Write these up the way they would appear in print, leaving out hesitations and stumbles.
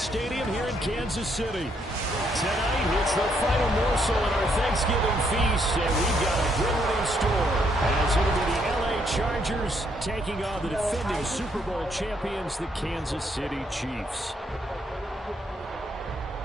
Stadium here in Kansas City. Tonight, it's the final morsel in our Thanksgiving feast, and we've got a great one in store as it'll be the LA Chargers taking on the defending Super Bowl champions, the Kansas City Chiefs.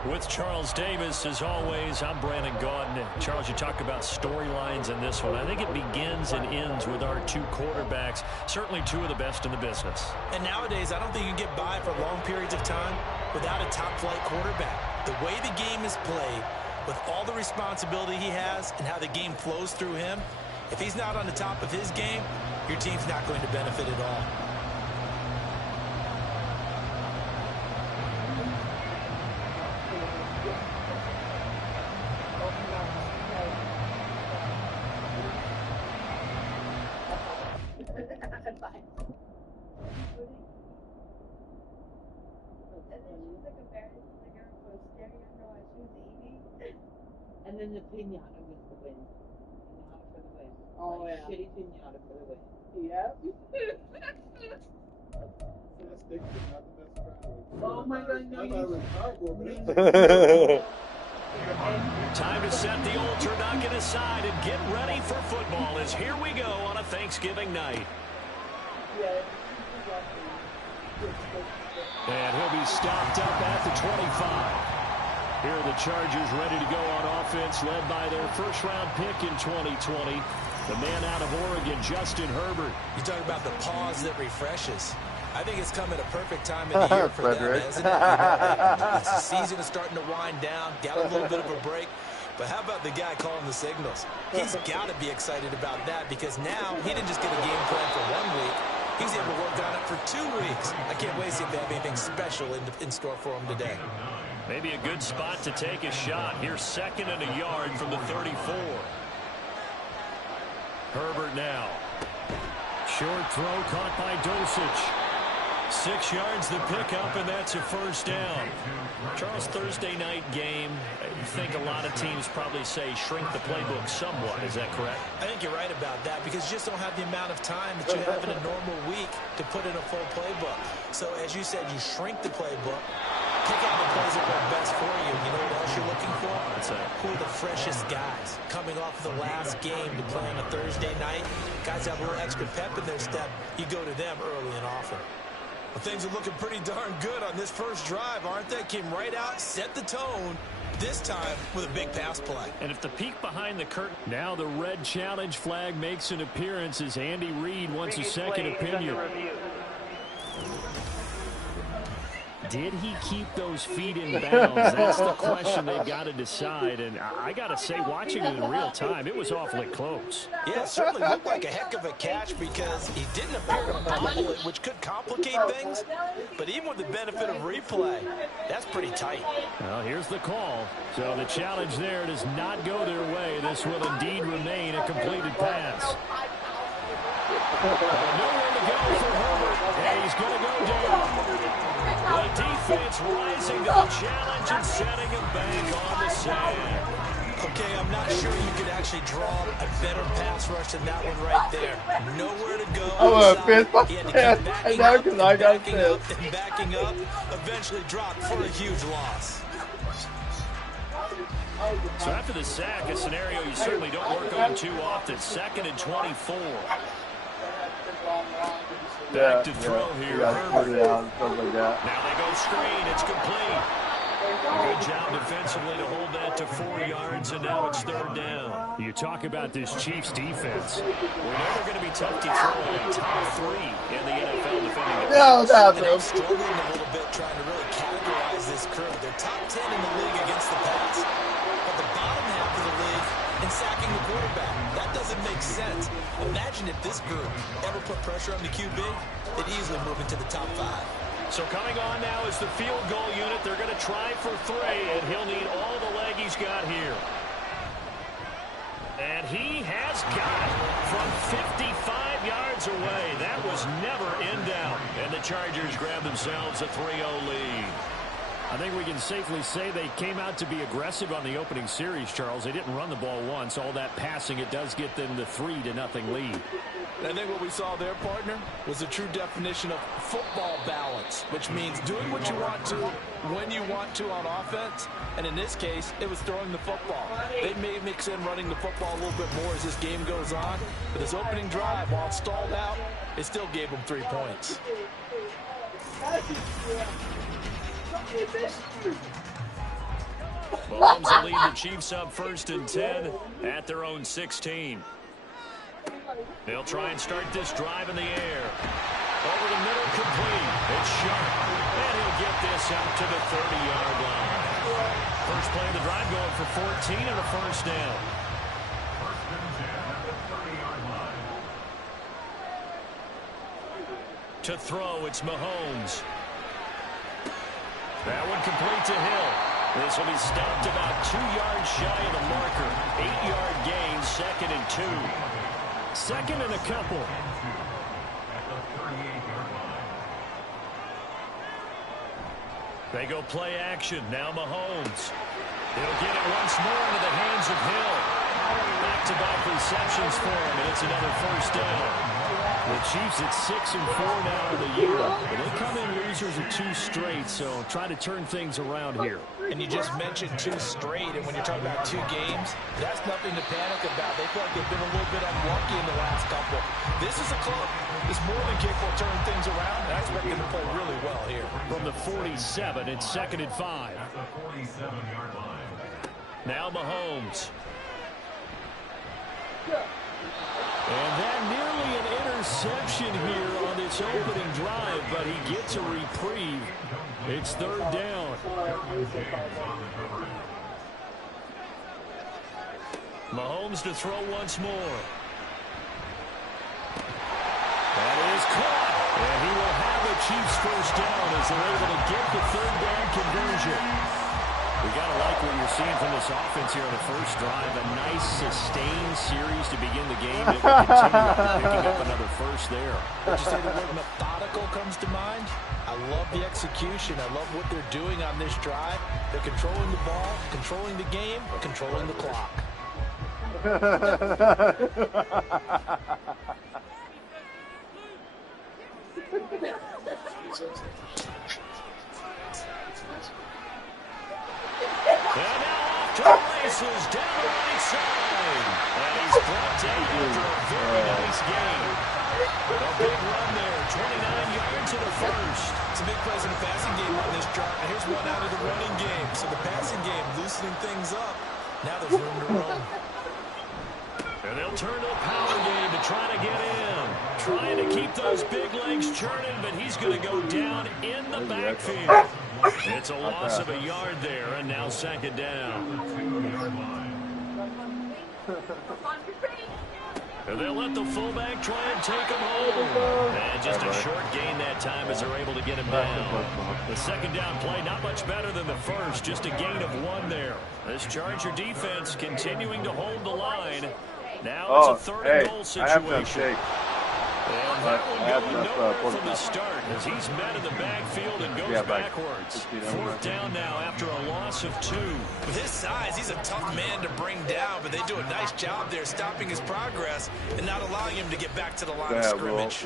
With Charles Davis, as always, I'm Brandon Gaudin. Charles, you talk about storylines in this one. I think it begins and ends with our two quarterbacks, certainly two of the best in the business. And nowadays, I don't think you can get by for long periods of time without a top-flight quarterback. The way the game is played, with all the responsibility he has and how the game flows through him, if he's not on the top of his game, your team's not going to benefit at all. And then the pinata with the win. Pinata for the win. Oh, like yeah. Shitty pinata for the win. Yep. Oh my God, no, Time to set the old turducken aside and get ready for football as here we go on a Thanksgiving night. And he'll be stopped up at the 25. Here are the Chargers ready to go on offense, led by their first-round pick in 2020, the man out of Oregon, Justin Herbert. You talk about the pause that refreshes. I think it's come at a perfect time in the year for them, isn't it? It's the season is starting to wind down, got a little bit of a break. But how about the guy calling the signals? He's got to be excited about that because now he didn't just get a game plan for 1 week. He's able to work on it for 2 weeks. I can't wait to see if they have anything special in store for him today. Maybe a good spot to take a shot. Here's 2nd and a yard from the 34. Herbert now. Short throw caught by Dosich. 6 yards the pickup, and that's a first down. Charles, Thursday night game, you think a lot of teams probably say shrink the playbook somewhat. Is that correct? I think you're right about that because you just don't have the amount of time that you have in a normal week to put in a full playbook. So as you said, you shrink the playbook. Pick out the plays that work best for you. You know what else you're looking for? What's that? Who are the freshest guys coming off the last game to play on a Thursday night? Guys have a little extra pep in their step. You go to them early and often. Well, things are looking pretty darn good on this first drive, aren't they? Came right out, set the tone, this time with a big pass play. And if the peek behind the curtain, now the red challenge flag makes an appearance as Andy Reid wants a second opinion. Did he keep those feet in bounds? That's the question they've got to decide. And I got to say, watching it in real time, it was awfully close. Yeah, it certainly looked like a heck of a catch because he didn't appear to bobble it, which could complicate things. But even with the benefit of replay, that's pretty tight. Well, here's the call. So the challenge there does not go their way. This will indeed remain a completed pass. Nowhere to go for Herbert, and he's going to go down. The defense rising to the challenge and setting him back on the sand. Okay, I'm not sure you could actually draw a better pass rush than that one right there. Nowhere to go. He had to keep backing up, eventually dropped for a huge loss. So after the sack, a scenario you certainly don't work on too often. 2nd and 24. Back to throw here. Now they go screen. It's complete. A good job defensively to hold that to 4 yards, and now it's 3rd down. You talk about this Chiefs defense. We're never going to be tough to throw in top 3 in the NFL defending. No, they're struggling a little bit trying to really categorize this crew. They're top 10 in the league against the pass, but the bottom half of the league in sacking the quarterback. That doesn't make sense. Imagine if this group ever put pressure on the QB, they'd easily move into the top 5. So coming on now is the field goal unit. They're going to try for 3, and he'll need all the leg he's got here. And he has got it from 55 yards away. That was never in doubt. And the Chargers grab themselves a 3-0 lead. I think we can safely say they came out to be aggressive on the opening series, Charles. They didn't run the ball once. All that passing, it does get them the 3-0 lead. I think what we saw there, partner, was a true definition of football balance, which means doing what you want to when you want to on offense. And in this case, it was throwing the football. They may mix in running the football a little bit more as this game goes on. But this opening drive, while it stalled out, it still gave them 3 points. Mahomes will lead the Chiefs up 1st and 10 at their own 16. They'll try and start this drive in the air. Over the middle, complete. It's Sharp. And he'll get this out to the 30-yard line. First play of the drive going for 14 and a first down. To throw, it's Mahomes. That one complete to Hill. This will be stopped about 2 yards shy of the marker. 8-yard gain, 2nd and 2. 2nd and a couple. They go play action. Now Mahomes. He'll get it once more into the hands of Hill. Back-to-back receptions for him, and it's another first down. The Chiefs at 6-4 now in the year. And they come in losers of 2 straight, so try to turn things around here. And you just mentioned 2 straight, and when you're talking about 2 games, that's nothing to panic about. They feel like they've been a little bit unlucky in the last couple. This is a club that's more than capable of turning things around, and I expect them to play really well here. From the 47, it's 2nd and 5. Now Mahomes. And that nearly an interception here on this opening drive, but he gets a reprieve. It's 3rd down. Mahomes to throw once more. That is caught. And he will have the Chiefs first down as they're able to get the 3rd down conversion. We got to like what you're seeing from this offense here on the first drive. A nice, sustained series to begin the game. It will continue after picking up another first there. Did you say the word methodical comes to mind? I love the execution. I love what they're doing on this drive. They're controlling the ball, controlling the game, controlling the clock. And now off to the races, down the right side. And he's brought down after a very nice game. A big run there, 29 yards in the first. It's a big place in the passing game on this drive. And here's one out of the running game. So the passing game loosening things up. Now there's room to run. And they'll turn to a power game to try to get in. Trying to keep those big legs churning, but he's going to go down in the backfield. It's a loss of a yard there, and now 2nd down. And they'll let the fullback try and take him home. And just a short gain that time as they're able to get him down. The 2nd down play, not much better than the first, just a gain of 1 there. This Charger defense continuing to hold the line. Now it's a 3rd and goal situation. And that one going nowhere from the start as he's met in the backfield and goes backwards. 4th down now after a loss of 2. With his size, he's a tough man to bring down, but they do a nice job there stopping his progress and not allowing him to get back to the line of scrimmage.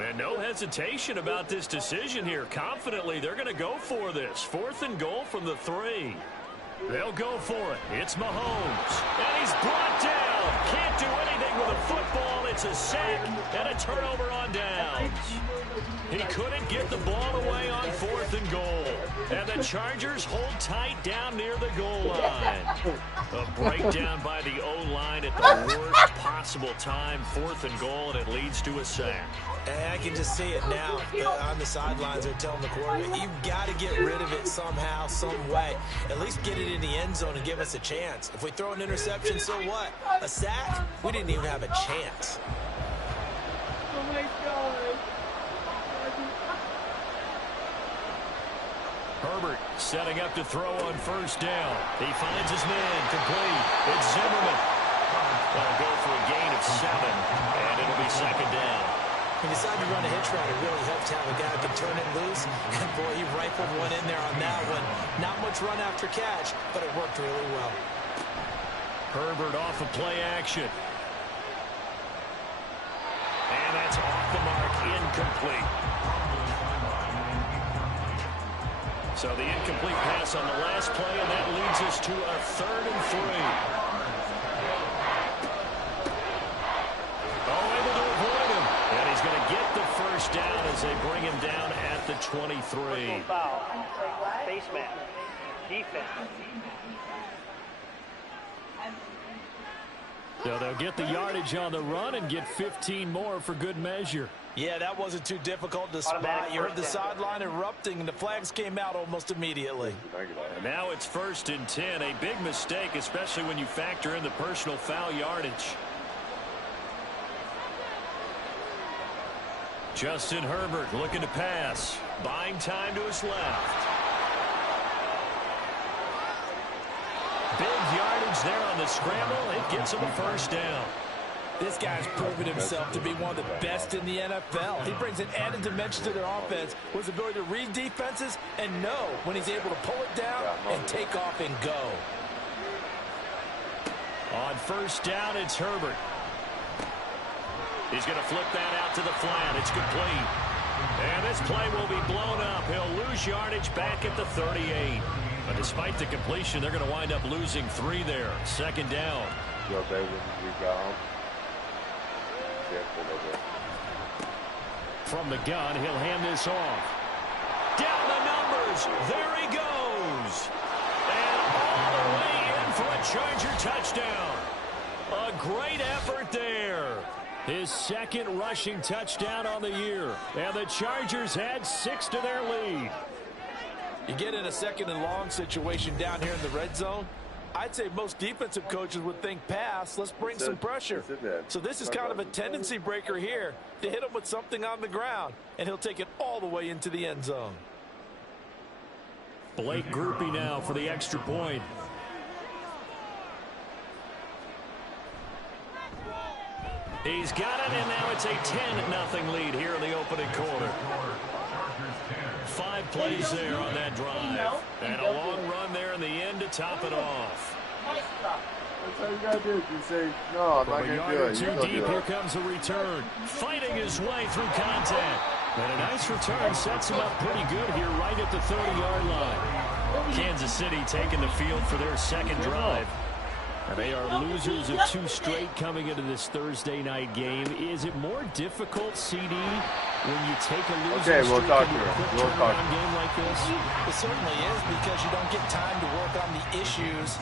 And no hesitation about this decision here. Confidently, they're going to go for this. 4th and goal from the 3. They'll go for it. It's Mahomes. And he's brought down. Can't do anything with a football. It's a sack and a turnover on downs. He couldn't get the ball away on 4th and goal. And the Chargers hold tight down near the goal line. A breakdown by the O-line at the worst possible time. 4th and goal, and it leads to a sack. And I can just see it now. On the sidelines, they're telling the quarterback, you've got to get rid of it somehow, some way. At least get it in the end zone and give us a chance. If we throw an interception, so what? A sack? We didn't even have a chance. Oh, my God. Herbert setting up to throw on 1st down. He finds his man, complete. It's Zimmerman. They'll go for a gain of 7, and it'll be 2nd down. He decided to run a hitch route. It really helped to have a guy who can turn it loose. And, boy, he rifled one in there on that yards run after catch, but it worked really well. Herbert off of play action. And that's off the mark, incomplete. So the incomplete pass on the last play, and that leads us to a 3rd and 3. Oh, able to avoid him. And he's going to get the first down as they bring him down at the 23. Foul. Face man. Defense. So they'll get the yardage on the run and get 15 more for good measure. Yeah, that wasn't too difficult to spot. You heard the sideline erupting, and the flags came out almost immediately. And now it's 1st and 10. A big mistake, especially when you factor in the personal foul yardage. Justin Herbert looking to pass. Buying time to his left. Big yardage there on the scramble. It gets him a first down. This guy's proven himself to be one of the best in the NFL. He brings an added dimension to their offense with the ability to read defenses and know when he's able to pull it down and take off and go. On first down, it's Herbert. He's going to flip that out to the flat. It's complete. And this play will be blown up. He'll lose yardage back at the 38. But despite the completion, they're going to wind up losing 3 there. 2nd down. From the gun, he'll hand this off. Down the numbers. There he goes. And all the way in for a Charger touchdown. A great effort there. His 2nd rushing touchdown on the year. And the Chargers add 6 to their lead. You get in a 2nd and long situation down here in the red zone, I'd say most defensive coaches would think pass, let's bring some pressure. So this is kind of a tendency breaker here to hit him with something on the ground, and he'll take it all the way into the end zone. Blake Grupe now for the extra point. He's got it, and now it's a 10-0 lead here in the opening quarter. 5 plays there on that drive. And a long run there in the end to top it off. That's all you got to do. Just say, no, I'm not going to do it. Too deep, here comes a return. Fighting his way through contact. And a nice return sets him up pretty good here right at the 30-yard line. Kansas City taking the field for their 2nd drive. And they are losers of 2 straight coming into this Thursday night game. Is it more difficult, CD, when you take a losing streak in a quick turnaround game like this? It certainly is, because you don't get time to work on the issues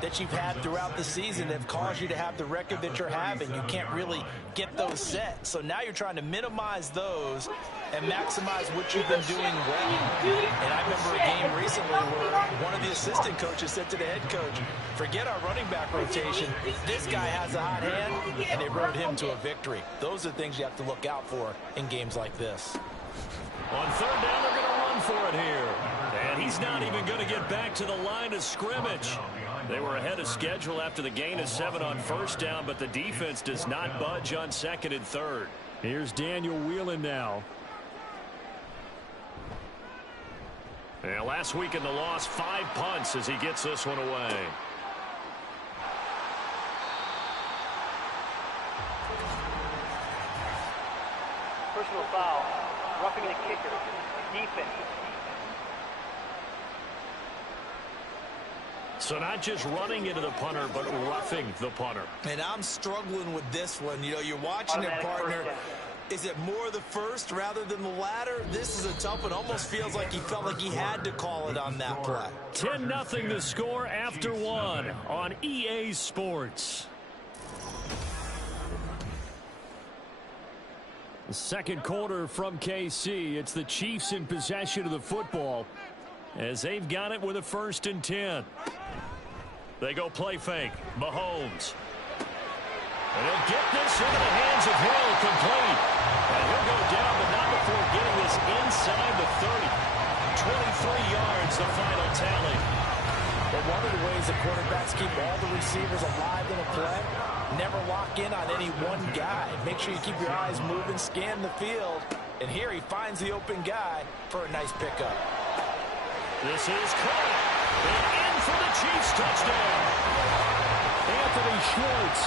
that you've had throughout the season that have caused you to have the record that you're having. You can't really get those set. So now you're trying to minimize those and maximize what you've been doing well. And I remember a game recently where one of the assistant coaches said to the head coach, forget our running back rotation. This guy has a hot hand, and they rode him to a victory. Those are things you have to look out for in games like this. On 3rd down, they're going to run for it here. And he's not even going to get back to the line of scrimmage. They were ahead of schedule after the gain of 7 on 1st down, but the defense does not budge on 2nd and 3rd. Here's Daniel Whelan now. And last week in the loss, 5 punts as he gets this one away. Personal foul. Roughing the kicker. Defense. So not just running into the punter, but roughing the punter. And I'm struggling with this one. You know, you're watching it, partner. Is it more the first rather than the latter? This is a tough one. Almost feels like he felt like he had to call it on that play. 10-0 the score after 1 on EA Sports. The 2nd quarter from KC. It's the Chiefs in possession of the football as they've got it with a 1st and 10. They go play fake. Mahomes. And he'll get this into the hands of Hill, complete. And he'll go down, but not before getting this inside the 30. 23 yards, the final tally. But one of the ways that quarterbacks keep all the receivers alive in a play, never lock in on any one guy. Make sure you keep your eyes moving, scan the field. And here he finds the open guy for a nice pickup. This is caught. And in for the Chiefs touchdown. Anthony Schwartz,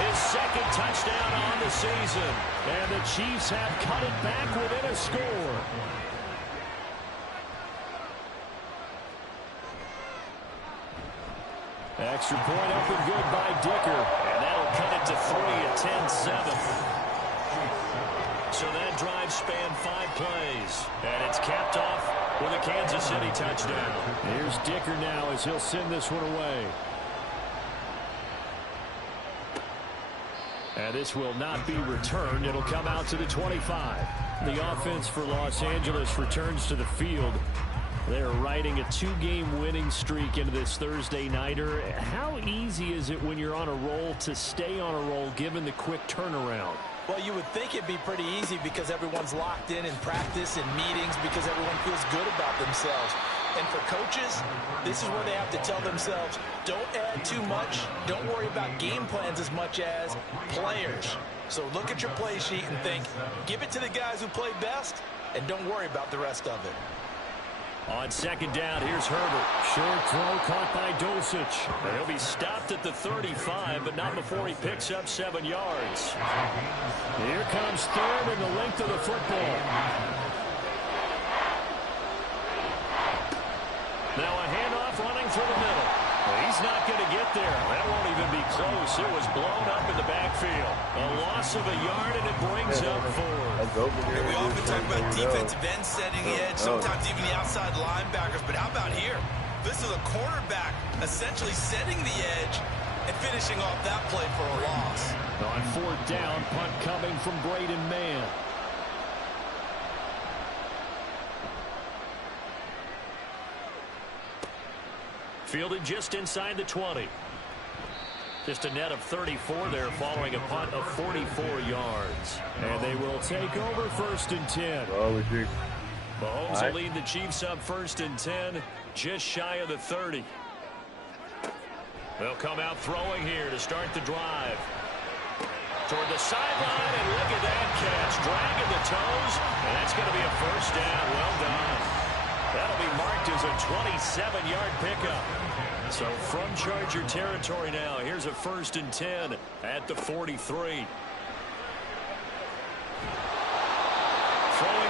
his second touchdown on the season. And the Chiefs have cut it back within a score. Extra point up and good by Dicker. And that'll cut it to 3 at 10-7. So that drive spanned 5 plays. And it's capped off with a Kansas City touchdown. Here's Dicker now as he'll send this one away. And this will not be returned. It'll come out to the 25. The offense for Los Angeles returns to the field. They're riding a 2-game winning streak into this Thursday nighter. How easy is it when you're on a roll to stay on a roll given the quick turnaround? Well, you would think it'd be pretty easy because everyone's locked in practice and meetings because everyone feels good about themselves. And for coaches, this is where they have to tell themselves, don't add too much. Don't worry about game plans as much as players. So look at your play sheet and think, give it to the guys who play best, and don't worry about the rest of it. On second down, here's Herbert. Short throw caught by Dulcich. He'll be stopped at the 35, but not before he picks up 7 yards. Here comes third and the length of the football. Now a handoff running through the middle. He's not going to get there. That won't even be close. It was blown up in the backfield. A loss of a yard, and it brings up 4. And we often talk about defensive ends setting the edge, sometimes even the outside linebackers. But how about here? This is a cornerback essentially setting the edge and finishing off that play for a loss. On 4th down, punt coming from Braden Mann. Fielded just inside the 20. Just a net of 34 there following a punt of 44 yards. And they will take over 1st and 10. Mahomes will lead the Chiefs up 1st and 10, just shy of the 30. They'll come out throwing here to start the drive. Toward the sideline, and look at that catch. Dragging the toes, and that's going to be a 1st down. Well done. That'll be marked as a 27-yard pickup. So from Charger territory now, here's a 1st and 10 at the 43. Throwing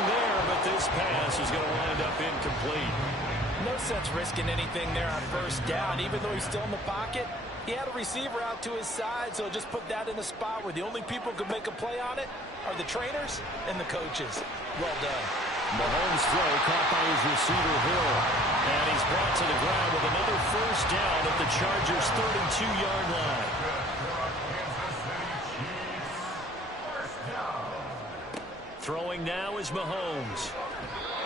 there, but this pass is going to wind up incomplete. No sense risking anything there on 1st down. Even though he's still in the pocket, he had a receiver out to his side, so just put that in a spot where the only people who could make a play on it are the trainers and the coaches. Well done. Mahomes' throw caught by his receiver, Hill. And he's brought to the ground with another 1st down at the Chargers' 32-yard line. Throwing now is Mahomes.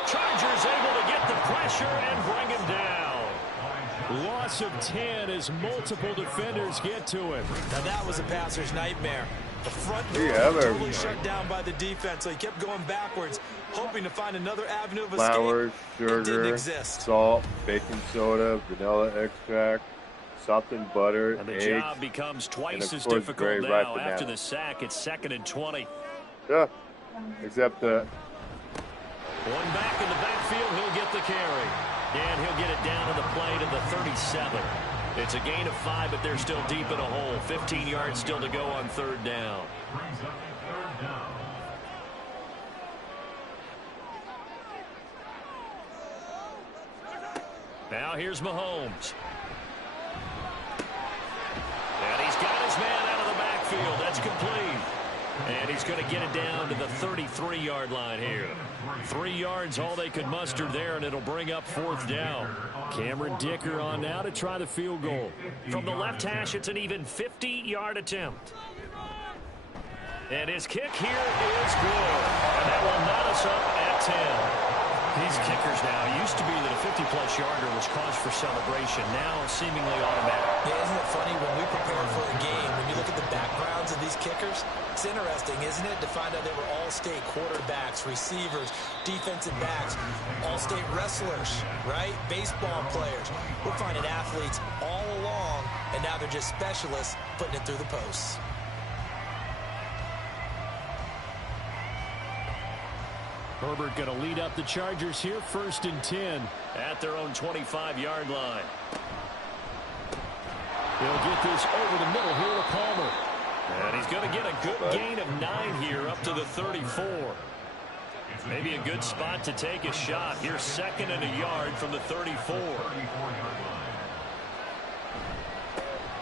Chargers able to get the pressure and bring him down. Loss of 10 as multiple defenders get to him. Now that was a passer's nightmare. The front door was totally shut down by the defense, so he kept going backwards, hoping to find another avenue of escape. Flour, sugar, salt, baking soda, vanilla extract, something, butter, and the eggs, job becomes twice as difficult now after the sack. It's 2nd and 20. Yeah, except one back in the backfield, he'll get the carry. And he'll get it down to the play to the 37. It's a gain of 5, but they're still deep in a hole. 15 yards still to go on 3rd down. Now here's Mahomes. And he's got his man out of the backfield. That's complete. And he's going to get it down to the 33-yard line here. 3 yards, all they could muster there, and it'll bring up 4th down. Cameron Dicker on now to try the field goal. From the left hash, it's an even 50-yard attempt. And his kick here is good. And that will knot us up at 10. These kickers now, it used to be that a 50-plus yarder was cause for celebration. Now seemingly automatic. Yeah, isn't it funny when we prepare for a game, when you look at the backgrounds of these kickers, it's interesting, isn't it, to find out they were all-state quarterbacks, receivers, defensive backs, all-state wrestlers, right? Baseball players. We're finding athletes all along, and now they're just specialists putting it through the posts. Herbert going to lead up the Chargers here, 1st and 10 at their own 25-yard line. He'll get this over the middle here to Palmer. And he's going to get a good gain of 9 here up to the 34. Maybe a good spot to take a shot. Here's 2nd and a yard from the 34.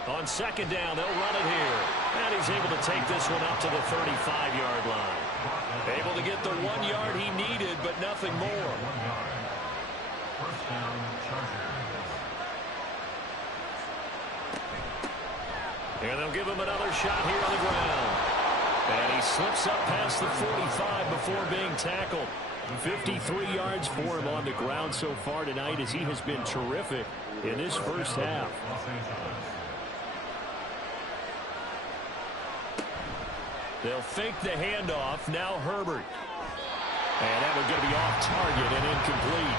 On 2nd down, they'll run it here. And he's able to take this one up to the 35-yard line. Able to get the 1 yard he needed, but nothing more. And they'll give him another shot here on the ground. And he slips up past the 45 before being tackled. 53 yards for him on the ground so far tonight, as he has been terrific in this first half. They'll fake the handoff. Now Herbert. And that one's going to be off target and incomplete.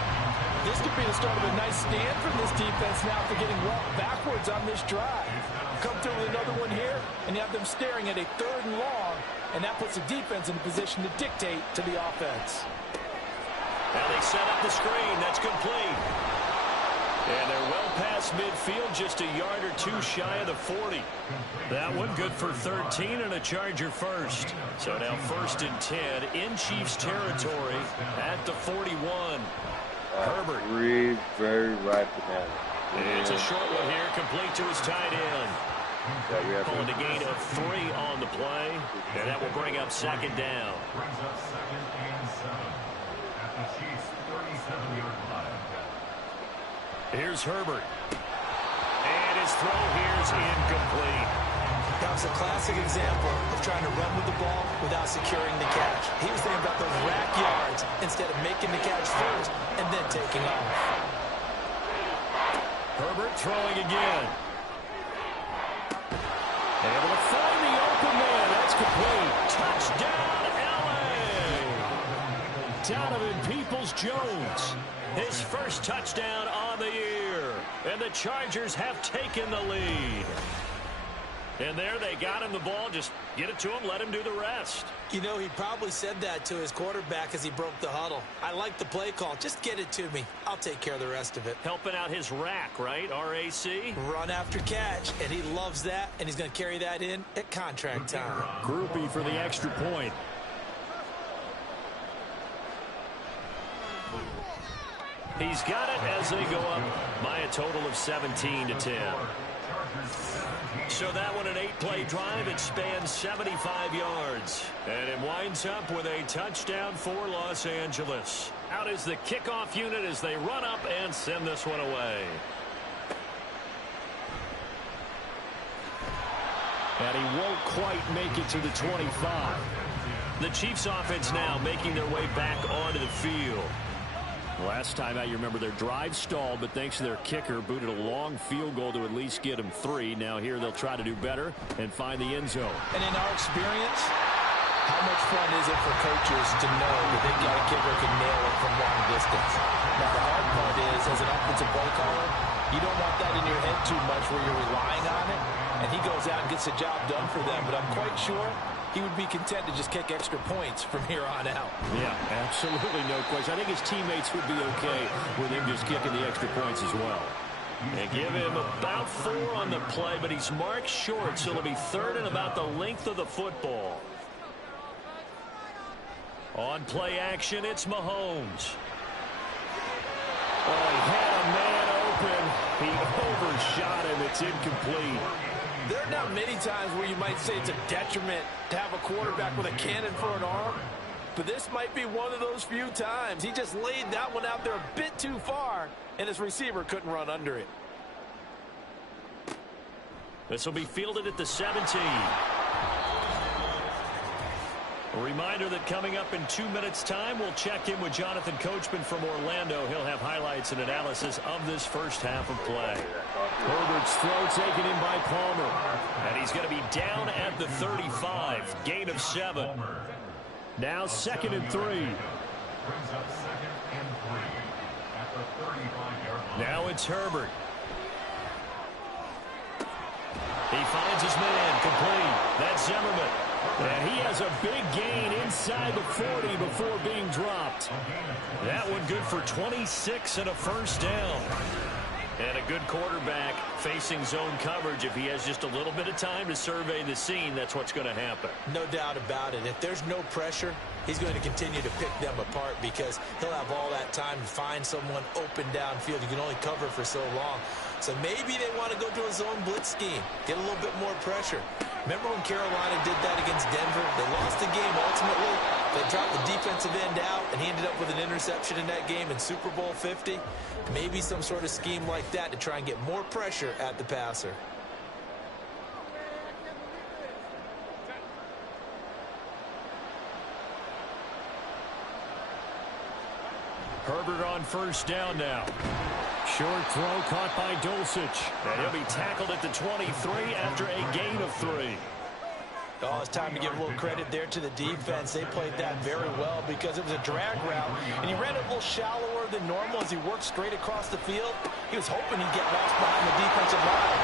This could be the start of a nice stand from this defense now for getting walked backwards on this drive. Come through with another one here, and you have them staring at a 3rd and long, and that puts the defense in a position to dictate to the offense. Now they set up the screen. That's complete. And they're well past midfield, just a yard or 2 shy of the 40. That one good for 13 and a Charger first. So now 1st and 10 in Chiefs territory at the 41. Herbert. 3 very ripe bananas. It's a short one here, complete to his tight end. Pulling a gain of 3 on the play, and that will bring up 2nd down. Here's Herbert. And his throw here's incomplete. That was a classic example of trying to run with the ball without securing the catch. He was thinking about those rack yards instead of making the catch first and then taking off. Herbert throwing again. Able to find the open man. That's complete. Touchdown, L.A. Donovan Peoples-Jones. His first touchdown on the year. And the Chargers have taken the lead. And there they got him the ball. Just get it to him, let him do the rest. You know, he probably said that to his quarterback as he broke the huddle. I like the play call. Just get it to me. I'll take care of the rest of it. Helping out his rack, right? R-A-C? Run after catch. And he loves that. And he's going to carry that in at contract time. Groupie for the extra point. He's got it as they go up by a total of 17-10. So that one, an 8-play drive. It spans 75 yards. And it winds up with a touchdown for Los Angeles. Out is the kickoff unit as they run up and send this one away. And he won't quite make it to the 25. The Chiefs offense now making their way back onto the field. Last time out, you remember their drive stalled, but thanks to their kicker, booted a long field goal to at least get them 3. Now here they'll try to do better and find the end zone. And in our experience, how much fun is it for coaches to know that they've got a kicker who can nail it from long distance? Now the hard part is, as an offensive play caller, you don't want that in your head too much where you're relying on it, and he goes out and gets the job done for them. But I'm quite sure he would be content to just kick extra points from here on out. Yeah, absolutely no question. I think his teammates would be okay with him just kicking the extra points as well. They give him about 4 on the play, but he's marked short, so it'll be 3rd and about the length of the football. On play action, it's Mahomes. Oh, he had a man open. He overshot him. It's incomplete. There are not many times where you might say it's a detriment to have a quarterback with a cannon for an arm, but this might be one of those few times. He just laid that one out there a bit too far, and his receiver couldn't run under it. This will be fielded at the 17. A reminder that coming up in 2 minutes' time, we'll check in with Jonathan Coachman from Orlando. He'll have highlights and analysis of this first half of play. Herbert's throw taken in by Palmer. And he's going to be down at the 35. Gain of 7. Now 2nd and 3. Now it's Herbert. He finds his man complete. That's Zimmerman. And he has a big gain inside the 40 before being dropped. That one good for 26 and a first down. And a good quarterback facing zone coverage. If he has just a little bit of time to survey the scene, that's what's going to happen. No doubt about it. If there's no pressure, he's going to continue to pick them apart because he'll have all that time to find someone open downfield. You can only cover for so long. So maybe they want to go to a zone blitz scheme, get a little bit more pressure. Remember when Carolina did that against Denver? They lost the game ultimately. They dropped the defensive end out, and he ended up with an interception in that game in Super Bowl 50. Maybe some sort of scheme like that to try and get more pressure at the passer. Herbert on first down now. Short throw caught by Dulcich. And he'll be tackled at the 23 after a gain of 3. Oh, it's time to give a little credit there to the defense. They played that very well because it was a drag route, and he ran it a little shallower than normal as he worked straight across the field. He was hoping he'd get lost behind the defensive line.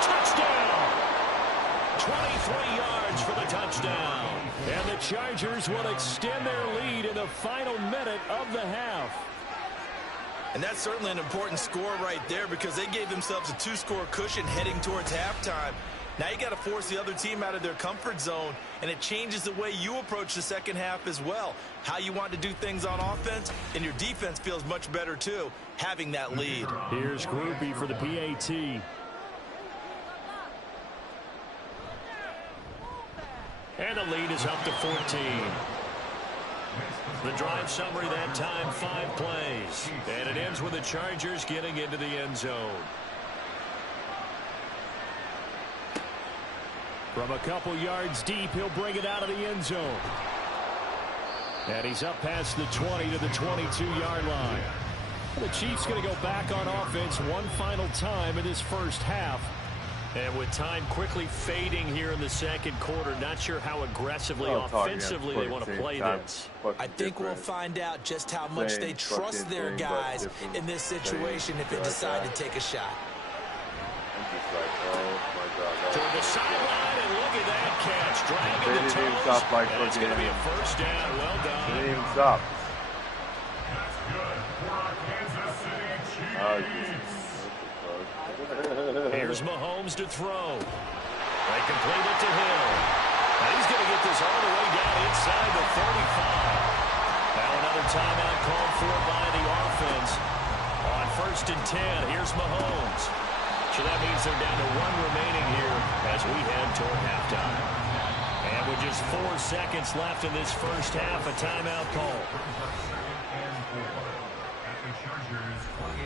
Touchdown! 23 yards for the touchdown. And the Chargers will extend their lead in the final minute of the half. And that's certainly an important score right there because they gave themselves a 2-score cushion heading towards halftime. Now you got to force the other team out of their comfort zone, and it changes the way you approach the second half as well. How you want to do things on offense, and your defense feels much better too, having that lead. Here's Groupie for the PAT. And the lead is up to 14. The drive summary that time, 5 plays. And it ends with the Chargers getting into the end zone. From a couple yards deep, he'll bring it out of the end zone. And he's up past the 20 to the 22-yard line. The Chiefs going to go back on offense one final time in this first half. And with time quickly fading here in the second quarter, not sure how aggressively, offensively they want to play this. I think we'll find out just how much they trust their guys in this situation if they decide to take a shot. Toward the sideline, and look at that catch. Dragging the toes, and it's going to be a first down. Well done. They didn't even stop. Here's Mahomes to throw. They complete it to Hill. And he's going to get this all the way down inside the 35. Now another timeout called for by the offense. On 1st and 10, here's Mahomes. So that means they're down to 1 remaining here as we head toward halftime. And with just 4 seconds left in this first half, a timeout call.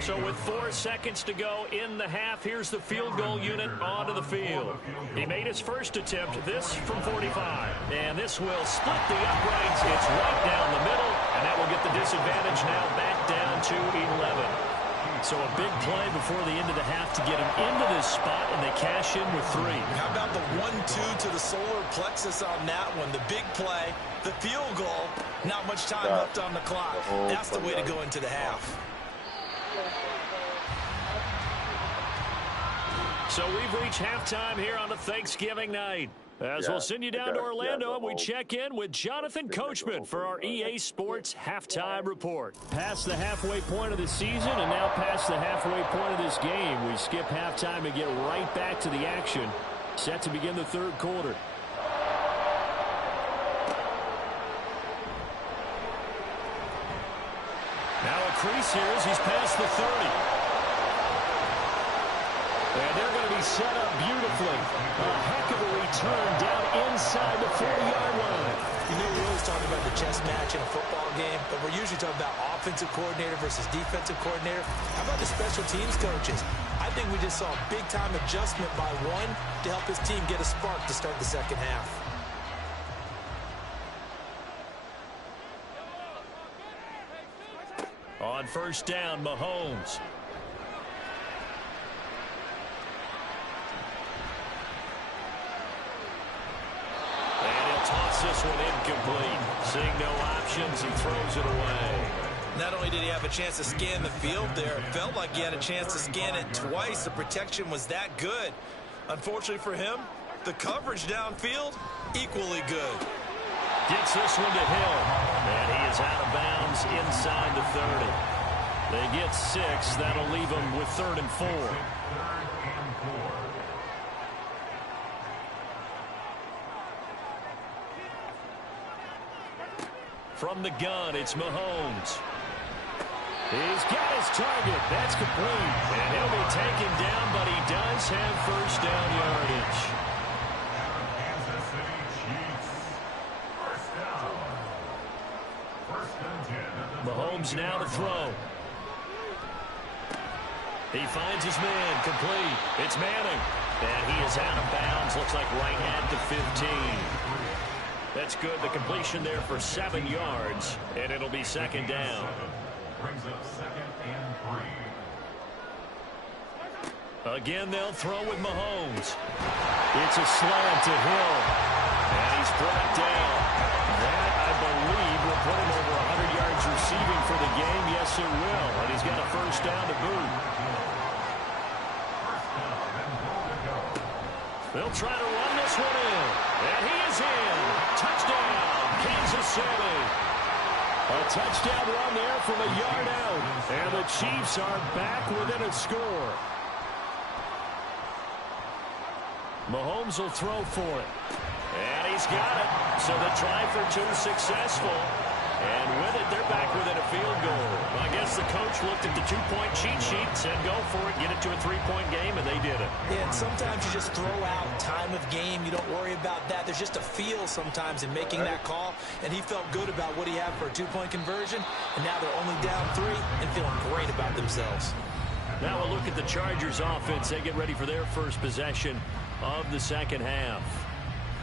So with 4 seconds to go in the half, here's the field goal unit onto the field. He made his first attempt, this from 45. And this will split the uprights. It's right down the middle, and that will get the disadvantage now back down to 11. So a big play before the end of the half to get him into this spot, and they cash in with 3. How about the 1-2 to the solar plexus on that one? The big play, the field goal, not much time left on the clock. That's the way to go into the half. So we've reached halftime here on a Thanksgiving night. As we'll send you down to Orlando, and we check in with Jonathan Coachman for our EA Sports Halftime Report. Past the halfway point of the season and now past the halfway point of this game, we skip halftime and get right back to the action. Set to begin the third quarter. Now a crease here as he's past the 30. And they're going to be set up beautifully. A heck of a return down inside the 40-yard line. You know, we're always talking about the chess match in a football game, but we're usually talking about offensive coordinator versus defensive coordinator. How about the special teams coaches? I think we just saw a big-time adjustment by one to help his team get a spark to start the second half. On first down, Mahomes. Toss this one incomplete. Seeing no options, he throws it away. Not only did he have a chance to scan the field there, it felt like he had a chance to scan it twice. The protection was that good. Unfortunately for him, The coverage downfield, equally good. Gets this one to Hill. And he is out of bounds inside the 30. They get 6. That'll leave them with 3rd and 4. From the gun, it's Mahomes. He's got his target. That's complete. And he'll be taken down, but he does have first down yardage. Mahomes now to throw. He finds his man, complete. It's Manning. And he is out of bounds. Looks like right at the 15. That's good. The completion there for 7 yards. And it'll be 2nd down. Brings up 2nd and 3. Again, they'll throw with Mahomes. It's a slant to Hill. And he's brought down. That, I believe, will put him over 100 yards receiving for the game. Yes, it will. And he's got a first down to boot. They'll try to run this one in. And he is in. Touchdown, Kansas City. A touchdown run there from a yard out. And the Chiefs are back within a score. Mahomes will throw for it. And he's got it. So the try for 2 successful. And with it, they're back within a field goal. I guess the coach looked at the 2-point cheat sheet and said, go for it, get it to a 3-point game, and they did it. Yeah, and sometimes you just throw out time of game. You don't worry about that. There's just a feel sometimes in making that call, and he felt good about what he had for a 2-point conversion, and now they're only down 3 and feeling great about themselves. Now we'll look at the Chargers offense. They get ready for their first possession of the second half.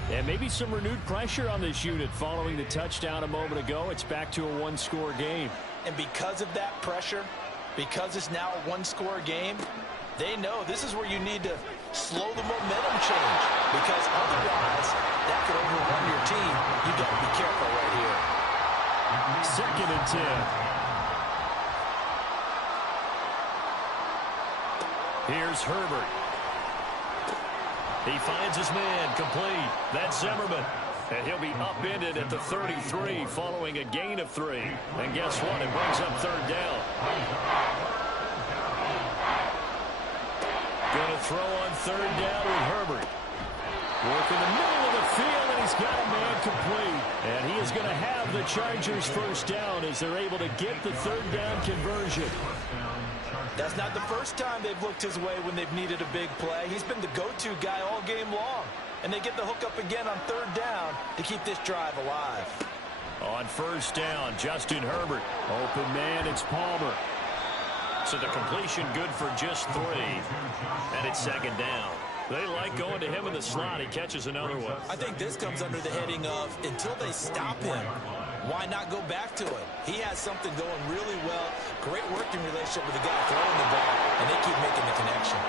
And maybe some renewed pressure on this unit following the touchdown a moment ago. It's back to a 1-score game. And because of that pressure, because it's now a 1-score game, they know this is where you need to slow the momentum change. Because otherwise, that could overrun your team. You got to be careful right here. 2nd and 10. Here's Herbert. He finds his man, complete. That's Zimmerman. And he'll be upended at the 33 following a gain of 3. And guess what? It brings up 3rd down. Going to throw on 3rd down with Herbert. Work in the middle of the field, and he's got a man complete. And he is going to have the Chargers first down as they're able to get the 3rd down conversion. That's not the first time they've looked his way when they've needed a big play. He's been the go-to guy all game long. And they get the hook up again on 3rd down to keep this drive alive. On 1st down, Justin Herbert. Open man, it's Palmer. So the completion good for just 3. And it's 2nd down. They like going to him in the slot. He catches another one. I think this comes under the heading of until they stop him, why not go back to it? He has something going really well. Great working relationship with the guy throwing the ball, and they keep making the connection.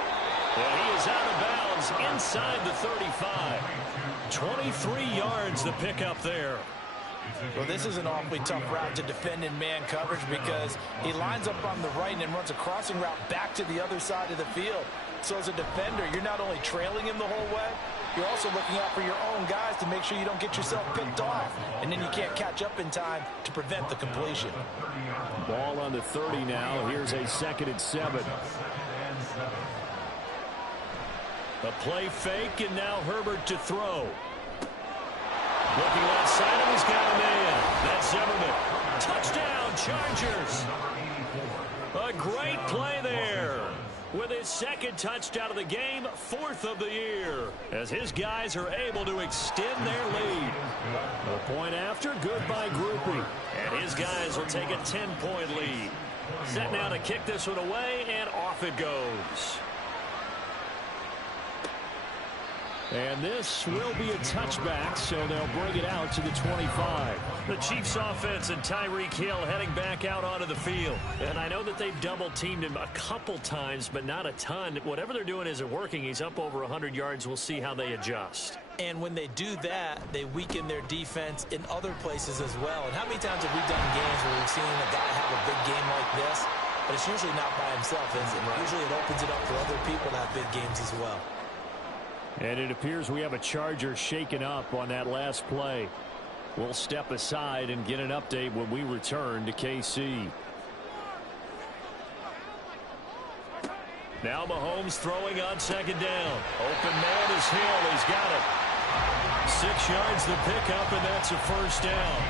Well, he is out of bounds inside the 35. 23 yards the pickup there. Well, this is an awfully tough route to defend in man coverage because he lines up on the right and then runs a crossing route back to the other side of the field. So as a defender, you're not only trailing him the whole way, you're also looking out for your own guys to make sure you don't get yourself picked off. And then you can't catch up in time to prevent the completion. Ball on the 30 now. Here's a 2nd and 7. A play fake, and now Herbert to throw. Looking outside him, he's got a man. That's Zimmerman. Touchdown, Chargers. A great play there. With his 2nd touchdown of the game, 4th of the year, as his guys are able to extend their lead. A point after, good by Groupie. And his guys will take a 10-point lead. Set now to kick this one away, and off it goes. And this will be a touchback, so they'll bring it out to the 25. The Chiefs offense and Tyreek Hill heading back out onto the field. And I know that they've double-teamed him a couple times, but not a ton. Whatever they're doing isn't working. He's up over 100 yards. We'll see how they adjust. And when they do that, they weaken their defense in other places as well. And how many times have we done games where we've seen a guy have a big game like this? But it's usually not by himself, is it? Right. Usually it opens it up for other people to have big games as well. And it appears we have a Charger shaken up on that last play. We'll step aside and get an update when we return to KC. Now Mahomes throwing on second down. Open man is Hill. He's got it. 6 yards the pickup, and that's a first down.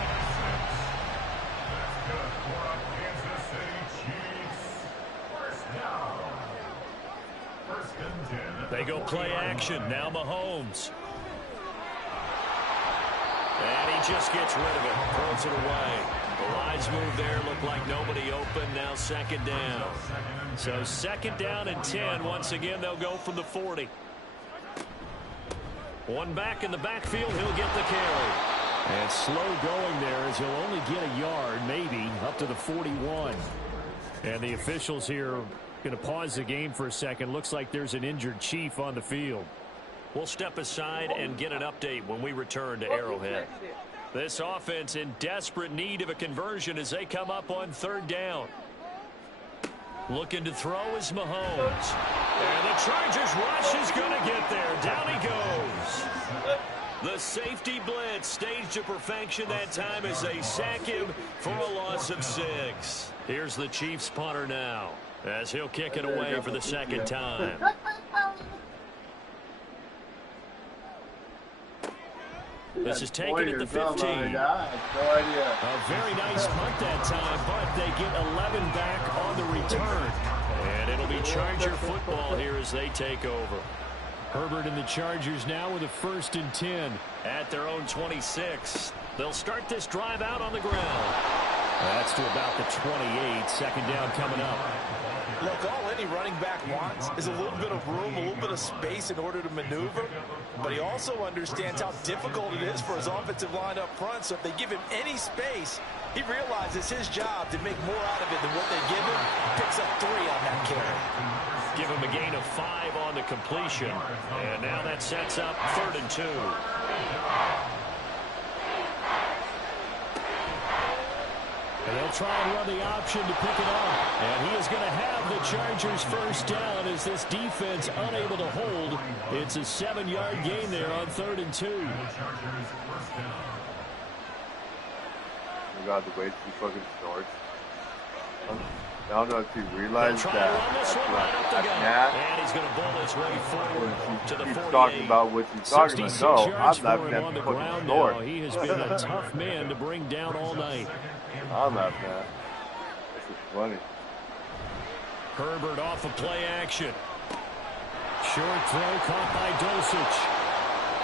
They go play action. Now Mahomes. And he just gets rid of it. Throws it away. The lines move there. Look like nobody open. Now second down. So second down and 10. Once again, they'll go from the 40. One back in the backfield. He'll get the carry. And slow going there as he'll only get a yard, maybe, up to the 41. And the officials here going to pause the game for a second. Looks like there's an injured Chief on the field. We'll step aside and get an update when we return to Arrowhead. This offense in desperate need of a conversion as they come up on third down. Looking to throw is Mahomes. And the Chargers rush is going to get there. Down he goes. The safety blitz staged to perfection that time as they sack him for a loss of 6. Here's the Chiefs punter now as he'll kick it away for the second time. This is taken at the 15. A very nice punt that time, but they get 11 back on the return. And it'll be Charger football here as they take over. Herbert and the Chargers now with a 1st and 10 at their own 26. They'll start this drive out on the ground. That's to about the 28. Second down coming up. Look, all any running back wants is a little bit of room, a little bit of space in order to maneuver. But he also understands how difficult it is for his offensive line up front. So if they give him any space, he realizes his job to make more out of it than what they give him. Picks up 3 on that carry. Give him a gain of 5 on the completion. And now that sets up 3rd and 2. And they'll try and run the option to pick it up. And he is going to have the Chargers first down as this defense unable to hold. It's a 7-yard gain there on 3rd and 2. We got the way he fucking snorts. I don't know if you realize that. And he's going to bowl his way forward to the 48. Talking about what he's talking about. No, I'm not on the ground now. He has been a tough man to bring down all night. I'm not mad. This is funny. Herbert off of play action. Short throw caught by Dulcich.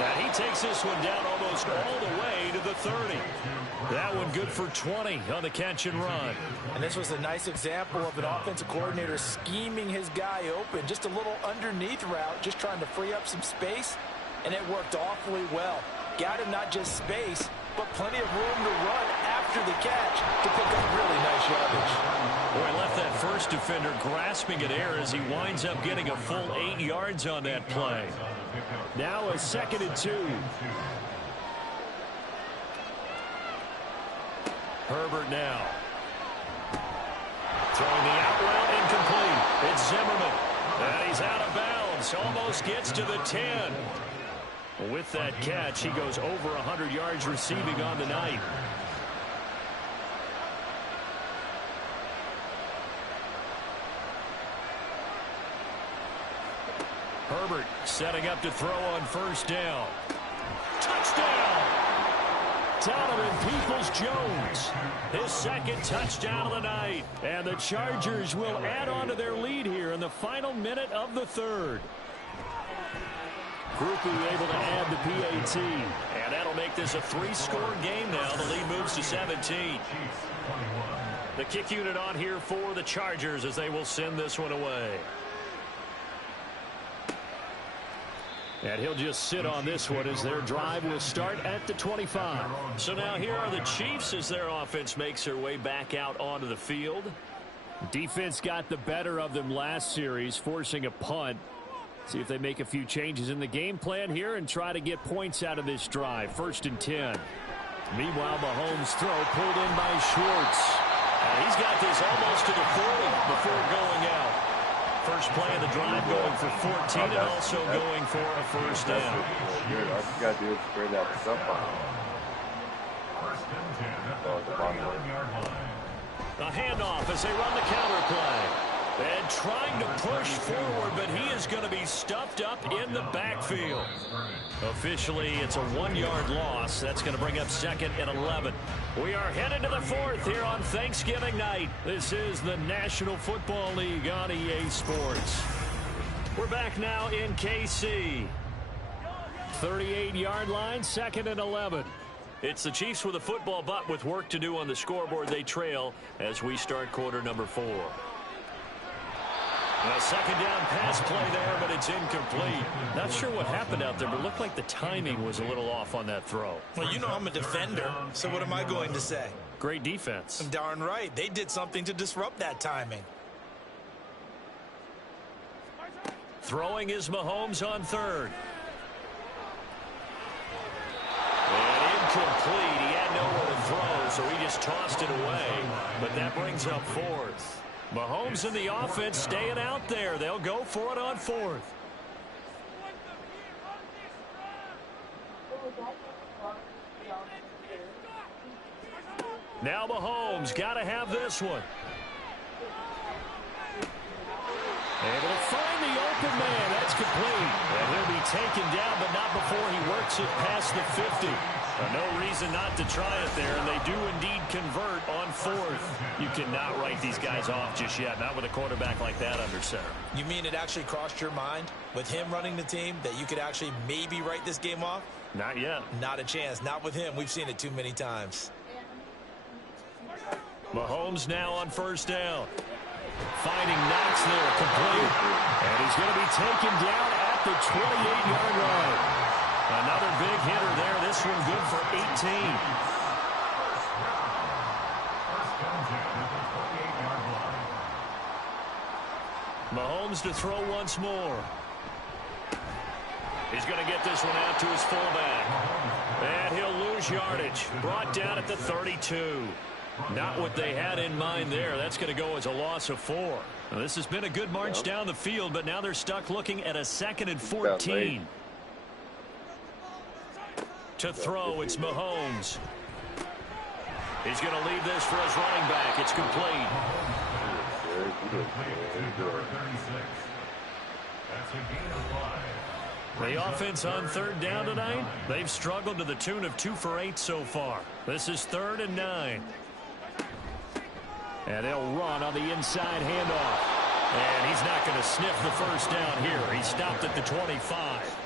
And he takes this one down almost all the way to the 30. That one good for 20 on the catch and run. And this was a nice example of an offensive coordinator scheming his guy open. Just a little underneath route, just trying to free up some space. And it worked awfully well. Got him not just space, but plenty of room to run after the catch to pick up really nice yardage. Boy, left that first defender grasping at air as he winds up getting a full 8 yards on that play. Now a 2nd and 2. Herbert now. Throwing the out route incomplete. It's Zimmerman. And he's out of bounds. Almost gets to the 10. With that catch, he goes over 100 yards receiving on the night. Herbert setting up to throw on first down. Touchdown! Donovan Peoples-Jones. His 2nd touchdown of the night. And the Chargers will add on to their lead here in the final minute of the 3rd. Grupe able to add the PAT. And that'll make this a 3-score game now. The lead moves to 17. The kick unit on here for the Chargers as they will send this one away. And he'll just sit on this one as their drive will start at the 25. So now here are the Chiefs as their offense makes their way back out onto the field. Defense got the better of them last series, forcing a punt. See if they make a few changes in the game plan here and try to get points out of this drive. 1st and 10. Meanwhile, Mahomes' throw pulled in by Schwartz. And he's got this almost to the 40 before going out. first play of the drive, going for 14 and also going for a first down. Good. All you got to do is spray that stuff on. A handoff as they run the counter play. And trying to push forward, but he is going to be stuffed up in the backfield. Officially, it's a 1-yard loss. That's going to bring up 2nd and 11. We are headed to the 4th here on Thanksgiving night. This is the National Football League on EA Sports. We're back now in KC. 38-yard line, 2nd and 11. It's the Chiefs with a football, but with work to do on the scoreboard, they trail as we start quarter number 4. A second down pass play there, but it's incomplete. Not sure what happened out there, but it looked like the timing was a little off on that throw. Well, you know I'm a defender, so what am I going to say? Great defense. Darn right. They did something to disrupt that timing. Throwing is Mahomes on 3rd. And incomplete. He had nowhere to throw, so he just tossed it away. But that brings up 4th. Mahomes and the offense staying out there. They'll go for it on 4th. Now Mahomes got to have this one. Able to find the open man. That's complete. And he'll be taken down, but not before he works it past the 50. No reason not to try it there, and they do indeed convert on 4th. You cannot write these guys off just yet, not with a quarterback like that under center. You mean it actually crossed your mind with him running the team that you could actually maybe write this game off? Not yet. Not a chance. Not with him. We've seen it too many times. Mahomes now on 1st down. Finding Knox there, complete. And he's going to be taken down at the 28-yard line. Another big hitter there. This one good for 18. Mahomes to throw once more. He's going to get this one out to his fullback. And he'll lose yardage. Brought down at the 32. Not what they had in mind there. That's going to go as a loss of 4. Now, this has been a good march down the field, but now they're stuck looking at a 2nd and 14. To throw, it's Mahomes. He's going to leave this for his running back. It's complete. The offense on 3rd down tonight, they've struggled to the tune of 2 for 8 so far. This is 3rd and 9. And they'll run on the inside handoff. And he's not going to sniff the first down here. He stopped at the 25.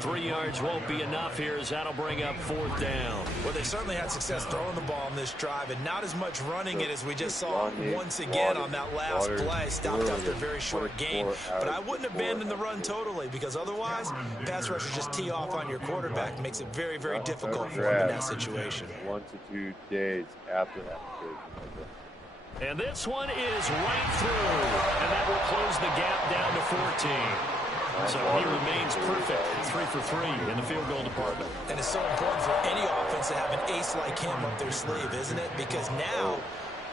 3 yards won't be enough here as that'll bring up 4th down. Well, they certainly had success throwing the ball on this drive and not as much running it as we just saw once again on that last play. Stopped after a very short gain. But I wouldn't abandon the run totally because otherwise, pass rushers just tee off on your quarterback. It makes it very, very difficult for him in that situation. 1 to 2 days after that. And this one is right through. And that will close the gap down to 14. So he remains perfect, 3 for 3 in the field goal department. And it's so important for any offense to have an ace like him up their sleeve, isn't it? Because now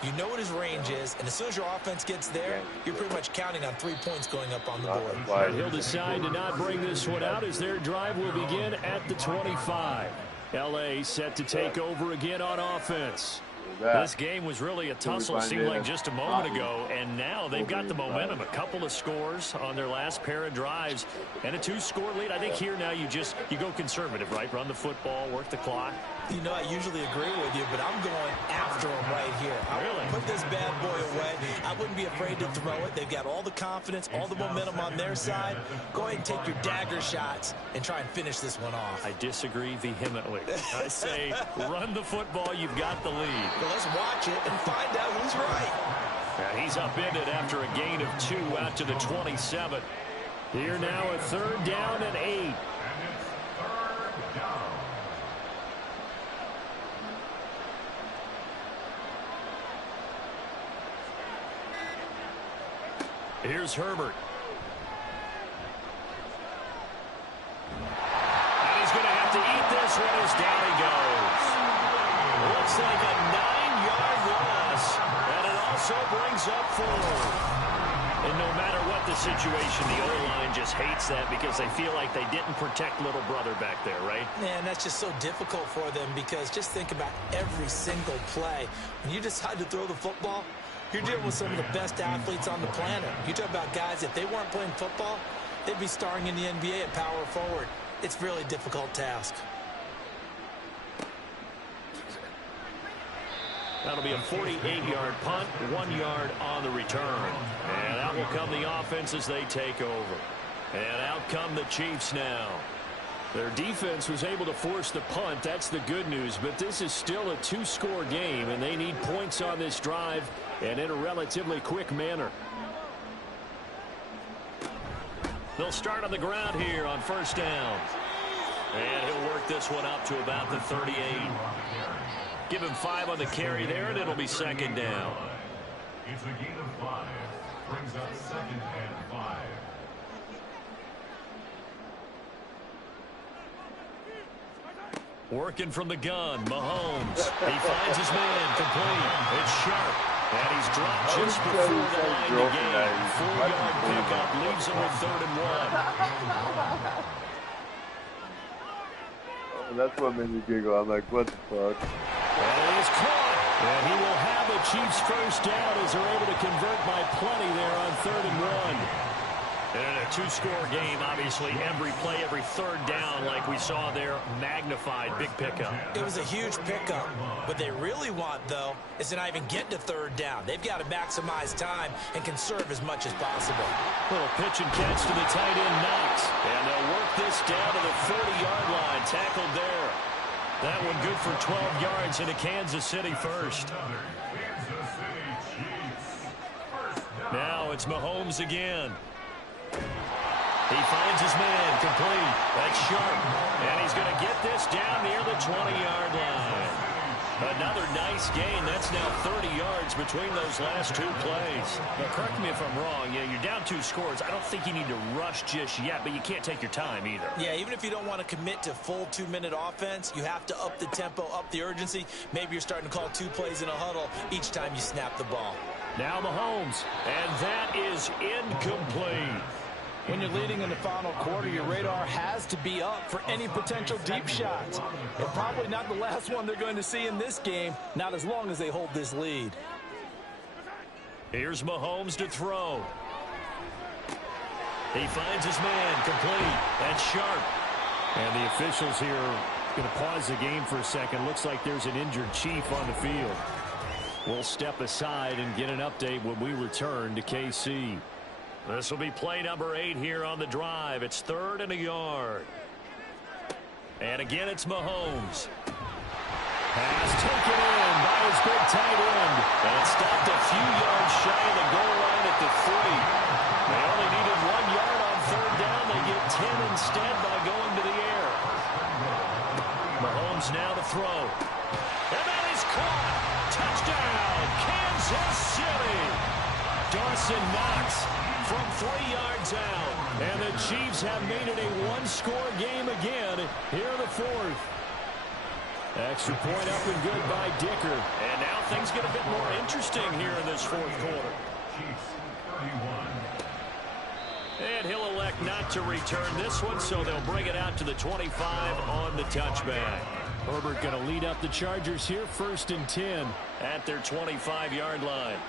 you know what his range is, and as soon as your offense gets there, you're pretty much counting on 3 points going up on the board. He'll decide to not bring this one out as their drive will begin at the 25. L.A. set to take over again on offense. This game was really a tussle, seemed like just a moment ago, and now they've got the momentum. A couple of scores on their last pair of drives, and a 2-score lead. I think here now you go conservative, right? Run the football, work the clock. You know, I usually agree with you, but I'm going after him right here. I want to put this bad boy away. I wouldn't be afraid to throw it. They've got all the confidence, all the momentum on their side. Go ahead and take your dagger shots and try and finish this one off. I disagree vehemently. I say run the football. You've got the lead. Well, let's watch it and find out who's right. And he's upended after a gain of 2 out to the 27. Here now a 3rd down and 8. Here's Herbert. And he's going to have to eat this one as down he goes. Looks like a 9-yard loss. And it also brings up 4. And no matter what the situation, the O-line just hates that because they feel like they didn't protect little brother back there, right? Man, that's just so difficult for them because just think about every single play. When you decide to throw the football, you're dealing with some of the best athletes on the planet. You talk about guys, if they weren't playing football, they'd be starring in the NBA at power forward. It's a really difficult task. That'll be a 48-yard punt, 1 yard on the return. And out will come the offense as they take over. And out come the Chiefs now. Their defense was able to force the punt. That's the good news. But this is still a 2-score game, and they need points on this drive and in a relatively quick manner. They'll start on the ground here on first down. And he'll work this one up to about the 38. Give him 5 on the carry there, and it'll be second down. It's a gain of 5. Brings up 2nd and 5. Working from the gun, Mahomes. He finds his man, complete. It's Sharp. And he's dropped just before the line to gain. 4-yard pickup leaves him with 3rd and 1. That's what made me giggle. I'm like, what the fuck? And it is caught. And he will have the Chiefs first down as they're able to convert by plenty there on 3rd and 1. And in a 2-score game, obviously, every play, every 3rd down, like we saw there, magnified, big pickup. It was a huge pickup. What they really want, though, is to not even get to 3rd down. They've got to maximize time and conserve as much as possible. Little pitch and catch to the tight end, Knox. And they'll work this down to the 40-yard line, tackled there. That one good for 12 yards into Kansas City first. Now it's Mahomes again. He finds his man, complete. That's Sharp. And he's going to get this down near the 20-yard line. Another nice gain. That's now 30 yards between those last 2 plays. Now, correct me if I'm wrong. Yeah, you're down 2 scores. I don't think you need to rush just yet, but you can't take your time either. Yeah, even if you don't want to commit to full 2-minute offense, you have to up the tempo, up the urgency. Maybe you're starting to call 2 plays in a huddle each time you snap the ball. Now Mahomes, and that is incomplete. When you're leading in the final quarter, your radar has to be up for any potential deep shots. And probably not the last one they're going to see in this game, not as long as they hold this lead. Here's Mahomes to throw. He finds his man, complete. That's Sharp. And the officials here are going to pause the game for a second. Looks like there's an injured Chief on the field. We'll step aside and get an update when we return to KC. This will be play number 8 here on the drive. It's 3rd and a yard. And again, it's Mahomes. Pass taken in by his big tight end. And it's stopped a few yards shy of the goal line at the 3. They only needed 1 yard on 3rd down. They get 10 instead by going to the air. Mahomes now to throw. And that is caught. Touchdown, Kansas City. Dawson Knox from 3 yards out. And the Chiefs have made it a 1-score game again here in the 4th. Extra point up and good by Dicker. And now things get a bit more interesting here in this 4th quarter. And he'll elect not to return this one, so they'll bring it out to the 25 on the touchback. Herbert going to lead up the Chargers here, 1st and 10 at their 25-yard line.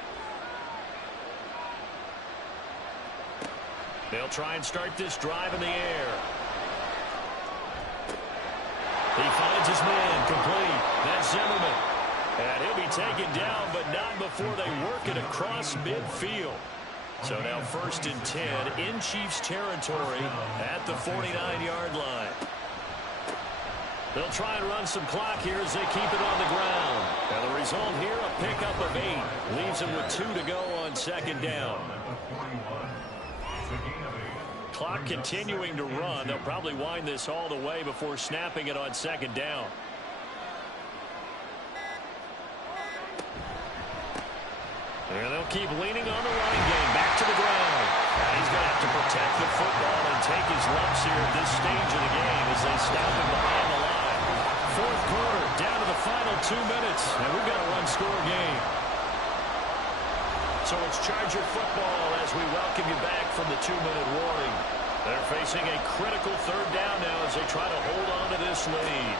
They'll try and start this drive in the air. He finds his man, complete. That's Zimmerman. And he'll be taken down, but not before they work it across midfield. So now 1st and 10 in Chiefs territory at the 49-yard line. They'll try and run some clock here as they keep it on the ground. And the result here, a pickup of 8. Leaves them with 2 to go on 2nd down. Clock continuing to run. They'll probably wind this all the way before snapping it on 2nd down. And they'll keep leaning on the running game. Back to the ground. And he's going to have to protect the football and take his lumps here at this stage of the game as they stop him behind the line. 4th quarter, down to the final 2 minutes. And we've got a 1-score game. So it's Charger football as we welcome you back from the 2-minute warning. They're facing a critical third down now as they try to hold on to this lead.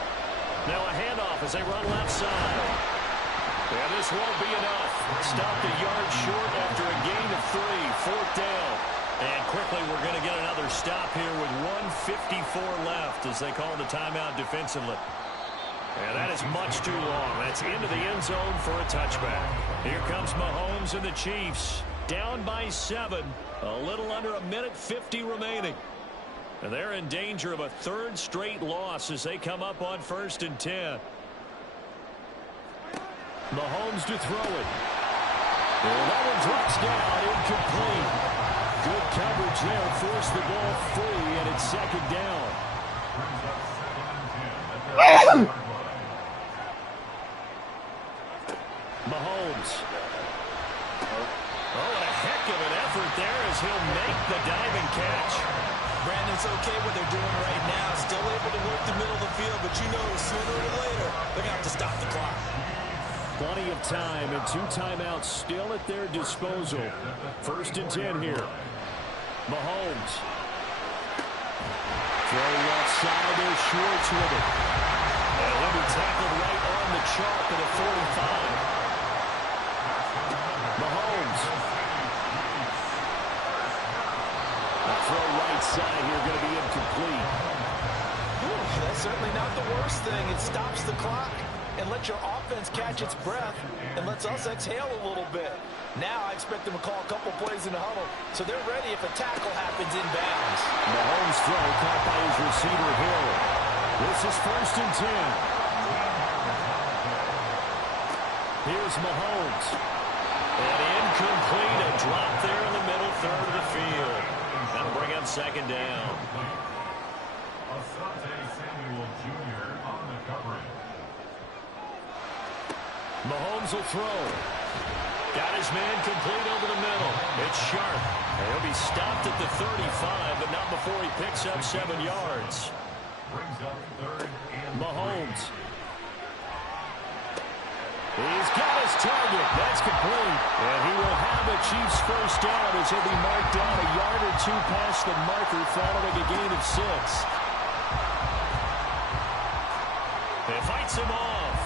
Now a handoff as they run left side. And this won't be enough. Stopped a yard short after a gain of 3, 4th down. And quickly we're going to get another stop here with 1:54 left as they call the timeout defensively. And that is much too long. That's into the end zone for a touchback. Here comes Mahomes and the Chiefs. Down by 7. A little under 1:50 remaining. And they're in danger of a 3rd straight loss as they come up on 1st and 10. Mahomes to throw it. And that one drops down, incomplete. Good coverage there. Forced the ball free, and it's 2nd down. Mahomes. Oh, what a heck of an effort there as he'll make the diving catch. Brandon, it's okay what they're doing right now. Still able to work the middle of the field, but you know sooner or later they're going to have to stop the clock. Plenty of time and 2 timeouts still at their disposal. 1st and 10 here. Mahomes. Throw left side there, Schwartz with it. And he'll be tackled right on the chalk at a 45. Mahomes. The throw right side here going to be incomplete. That's certainly not the worst thing. It stops the clock and lets your offense catch its breath and lets us exhale a little bit. Now I expect them to call a couple plays in the huddle so they're ready if a tackle happens in bounds. Mahomes' throw caught by his receiver Hill. This is 1st and 10. Here's Mahomes. And incomplete, a drop there in the middle third of the field. That'll bring up 2nd down. Asante Samuel Jr. on the coverage. Mahomes will throw. Got his man complete over the middle. It's Sharp. And he'll be stopped at the 35, but not before he picks up 7 yards. Brings up 3rd and Mahomes. He's got his target. That's complete. And he will have the Chiefs' 1st down as he'll be marked down a yard or 2 past the marker following a gain of 6. He fights him off.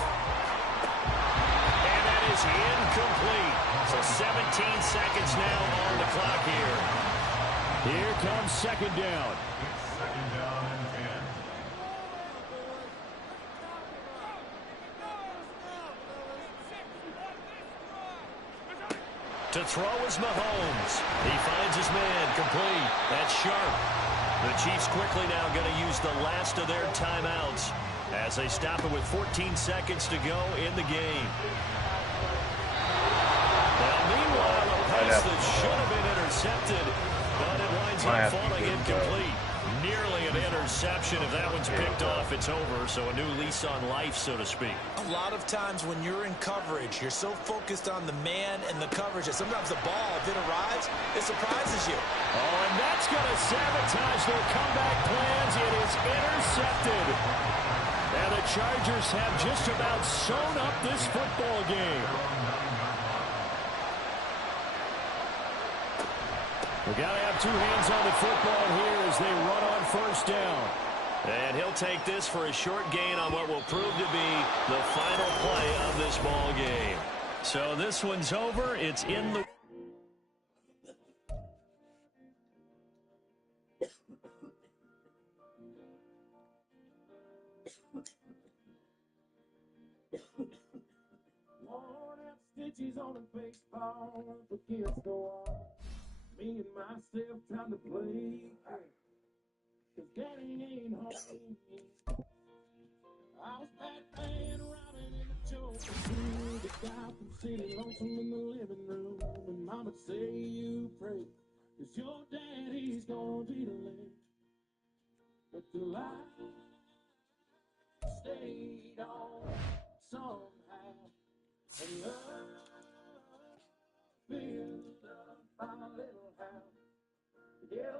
And that is incomplete. So 17 seconds now on the clock here. Here comes 2nd down. 2nd down and 10. To throw is Mahomes. He finds his man complete. That's Sharp. The Chiefs quickly now going to use the last of their timeouts as they stop it with 14 seconds to go in the game. Well, meanwhile, a pass that should have been intercepted, but it winds up falling incomplete. Nearly an interception. If that one's picked off, it's over. So a new lease on life, so to speak. A lot of times when you're in coverage, you're so focused on the man and the coverage that sometimes the ball, if it arrives, it surprises you. Oh, and that's going to sabotage their comeback plans. It is intercepted. And the Chargers have just about sewn up this football game. We've got to have 2 hands on the football here as they run on 1st down. And he'll take this for a short gain on what will prove to be the final play of this ball game. So this one's over. It's in the... Stitches on a baseball up against the wall. Me and myself trying to play. Cause Daddy ain't home. I was Batman, Robin, and the Joker. The guy from City Lonesome in the living room. And Mama say you pray. Cause your daddy's gonna be late. But the light stayed on somehow. And love filled up my little house. Yeah,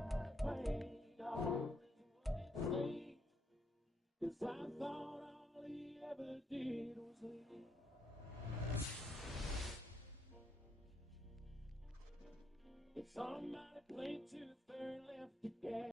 I played all it seemed. 'Cause I thought all he ever did was leave. Somebody played too third left to gas.